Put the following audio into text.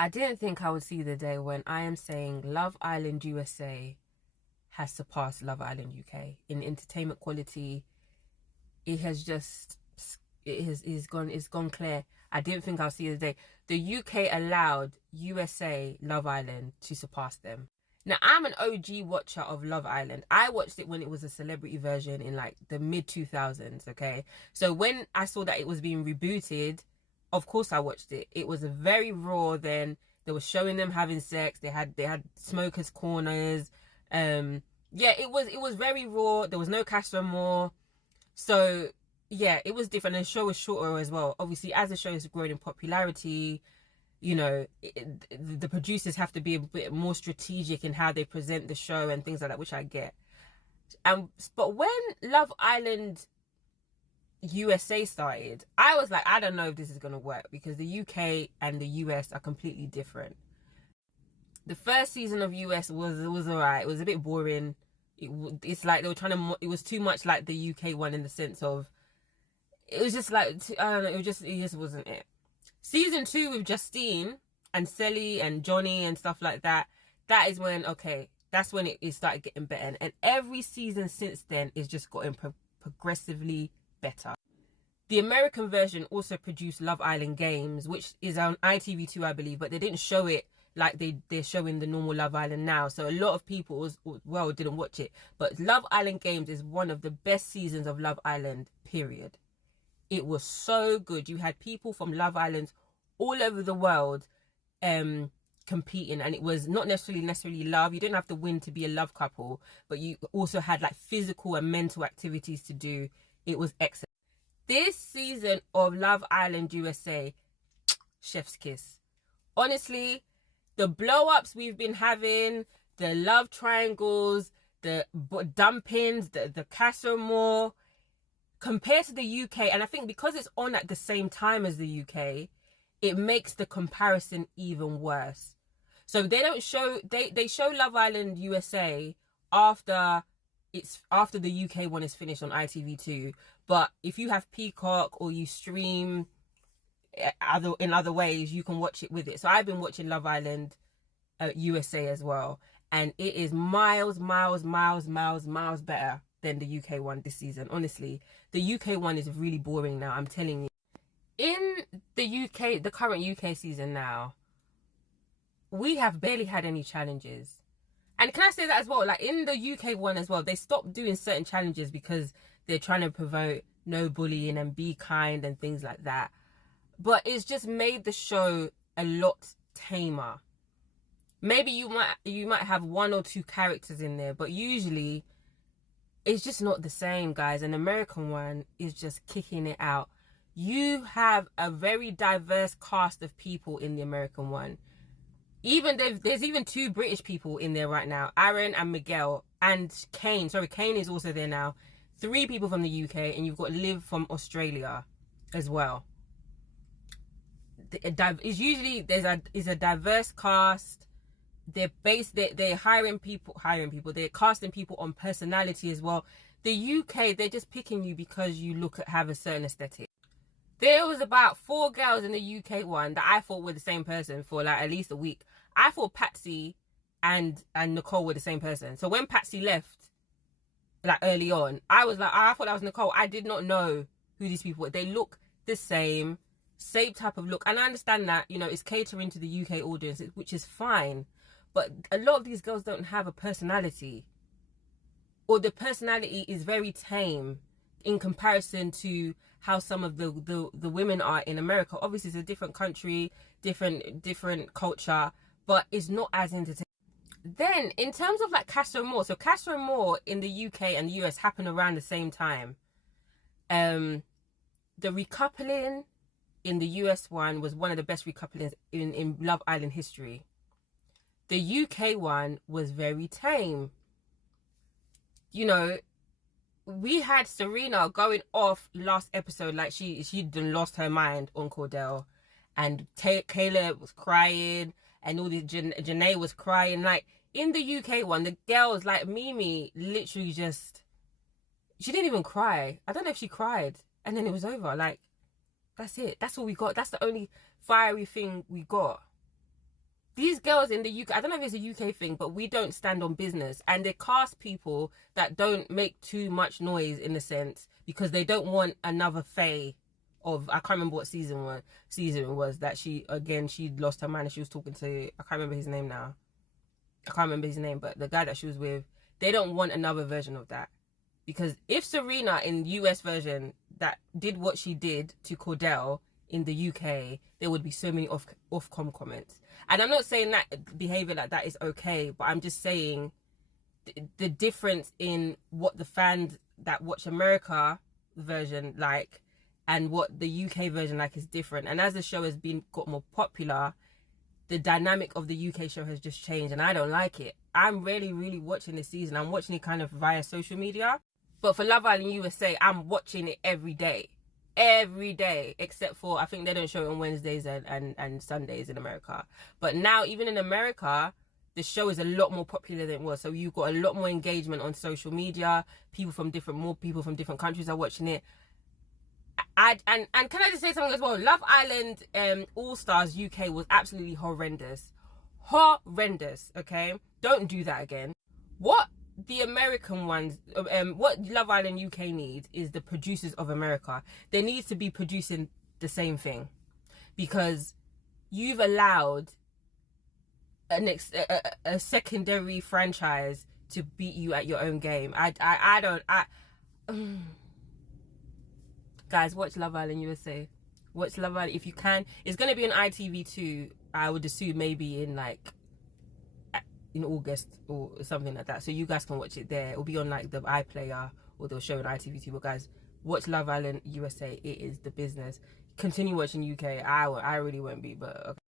I didn't think I would see the day when I am saying Love Island USA has surpassed Love Island UK in entertainment quality. It has just it's gone clear. I didn't think I'll see the day. The UK allowed USA Love Island to surpass them. Now I'm an OG watcher of Love Island. I watched it when it was a celebrity version in like the mid 2000s. Okay, so when I saw that it was being rebooted, of course I watched it. It was a very raw. Then they were showing them having sex. They had smokers corners. Yeah, it was very raw. There was no Castro Moore. So yeah, it was different. And the show was shorter as well. Obviously, as the show has grown in popularity, the producers have to be a bit more strategic in how they present the show and things like that, which I get. But when Love Island USA started, I was like, I don't know if this is gonna work because the UK and the US are completely different. The first season of US was alright. It was a bit boring. It's like they were trying to. It was too much like the UK one in the sense of it was just like I don't know. It just wasn't it. Season 2 with Justine and Selly and Johnny and stuff like that. That is when that's when it started getting better. And every season since then is just gotten progressively better. The American version also produced Love Island Games, which is on ITV2, I believe, but they didn't show it like they're showing the normal Love Island now. So a lot of people didn't watch it. But Love Island Games is one of the best seasons of Love Island, period. It was so good. You had people from Love Island all over the world competing, and it was not necessarily love. You didn't have to win to be a love couple, but you also had like physical and mental activities to do. It was excellent. This season of Love Island USA, chef's kiss. Honestly, the blow-ups we've been having, the love triangles, the dumpings, the Casa Amor, compared to the UK, and I think because it's on at the same time as the UK, it makes the comparison even worse. So they don't show they show Love Island USA after the UK one is finished on ITV2. But if you have Peacock or you stream in other ways, you can watch it with it. So I've been watching Love Island USA as well, and it is miles better than the UK one this season. Honestly, the UK one is really boring now, I'm telling you. In the UK, the current UK season now, we have barely had any challenges. And can I say that as well? Like in the UK one as well, they stopped doing certain challenges because they're trying to promote no bullying and be kind and things like that. But it's just made the show a lot tamer. Maybe you might have one or two characters in there, but usually it's just not the same, guys. An American one is just kicking it out. You have a very diverse cast of people in the American one. Even there's even 2 British people in there right now, Aaron and Miguel, and Kane. Sorry, Kane is also there now. 3 people from the UK, and you've got Liv from Australia as well. It's usually is a diverse cast. They're hiring people. They're casting people on personality as well. The UK, they're just picking you because you have a certain aesthetic. There was about 4 girls in the UK one that I thought were the same person for like at least a week. I thought Patsy and Nicole were the same person. So when Patsy left, like early on, I was like, I thought that was Nicole. I did not know who these people were. They look the same type of look. And I understand that, it's catering to the UK audience, which is fine. But a lot of these girls don't have a personality. Or the personality is very tame in comparison to how some of the women are in America. Obviously, it's a different country, different culture, but it's not as entertaining. Then, in terms of like Casa Amor, so Casa Amor in the UK and the US happened around the same time. The recoupling in the US one was one of the best recouplings in Love Island history. The UK one was very tame. We had Serena going off last episode like she'd lost her mind on Cordell, and Kayla was crying, and all the Janae was crying. Like in the UK one, the girls like Mimi literally she didn't even cry. I don't know if she cried, and then it was over. Like that's it. That's all we got. That's the only fiery thing we got. these girls in the UK, I don't know if it's a UK thing, but we don't stand on business, and they cast people that don't make too much noise in a sense because they don't want another Faye of, I can't remember what season it was that she lost her man and she was talking to, I can't remember his name now. I can't remember his name, but the guy that she was with, they don't want another version of that. Because if Serena in US version that did what she did to Cordell in the UK, there would be so many Ofcom comments. And I'm not saying that behavior like that is okay, but I'm just saying the difference in what the fans that watch America version like and what the UK version like is different. And as the show has got more popular, the dynamic of the UK show has just changed, and I don't like it. I'm really watching this season. I'm watching it kind of via social media. But for Love Island USA, I'm watching it every day, except for I think they don't show it on Wednesdays and Sundays in America. But now, even in America, the show is a lot more popular than it was. So you've got a lot more engagement on social media. More people from different countries are watching it. And can I just say something as well? Love Island All Stars UK was absolutely horrendous. Okay? Don't do that again. What the American ones, what Love Island UK needs is the producers of America. They need to be producing the same thing, because you've allowed a secondary franchise to beat you at your own game. Guys, watch Love Island USA. Watch Love Island if you can. It's going to be on ITV2, I would assume, maybe in August or something like that. So you guys can watch it there. It'll be on like the iPlayer, or they'll show it on ITV2. But guys, watch Love Island USA. It is the business. Continue watching UK. I really won't be, but okay.